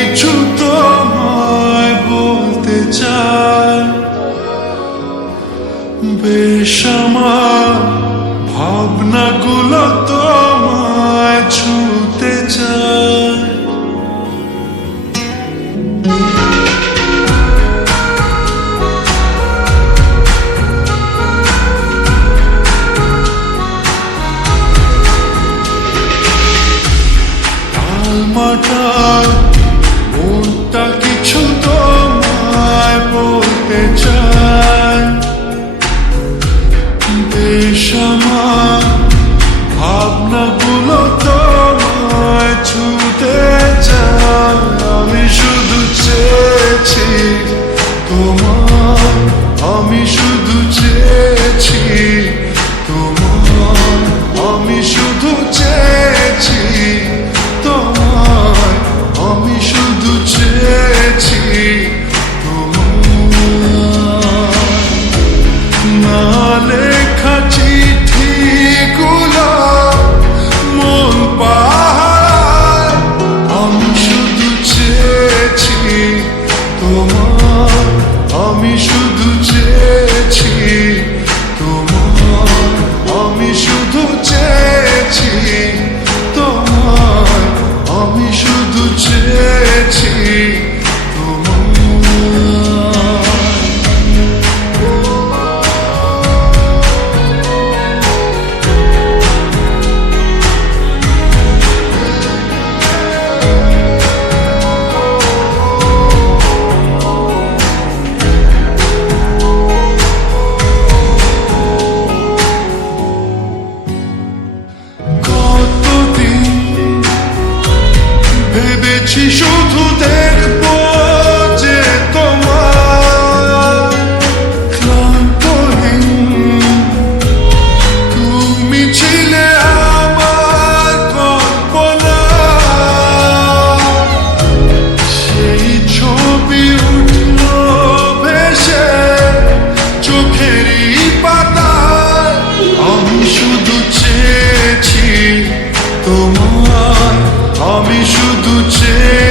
কিছু তোমায় বলতে চাই, বেশ আমার ভাবনাগুলো তোমায় ছুতে চাই। মনটা কিছু তোমায় বলতে চাই, বেশ আমার ভাবনাগুলো তোমায় ছুতে চাই। আমি শুধু চেয়েছি তোমার, আমি শুধু চেয়েছি তোমার, আমি শুধু চেয়েছি তোমার, আমি শুধু চেয়েছি তোমার। না লেখা চিঠিগুলো মন পাহাড়, আমি শুধু চেয়েছি তোমার, আমি শুধু চেয়েছি তোমার, আমি শুধু চেয়েছি তোমার, আমি শুধু চেয়েছি তোমার। ভেবেছি শুধু দেখবো যে তোমার ক্লান্তহীন, তুমি ছিলে আমার কল্পনা, সেই ছবি উঠলো ভেসে চোখেরই পাতায়। আমি শুধু চেয়েছি তোমার, আমি শুধু চেয়েছি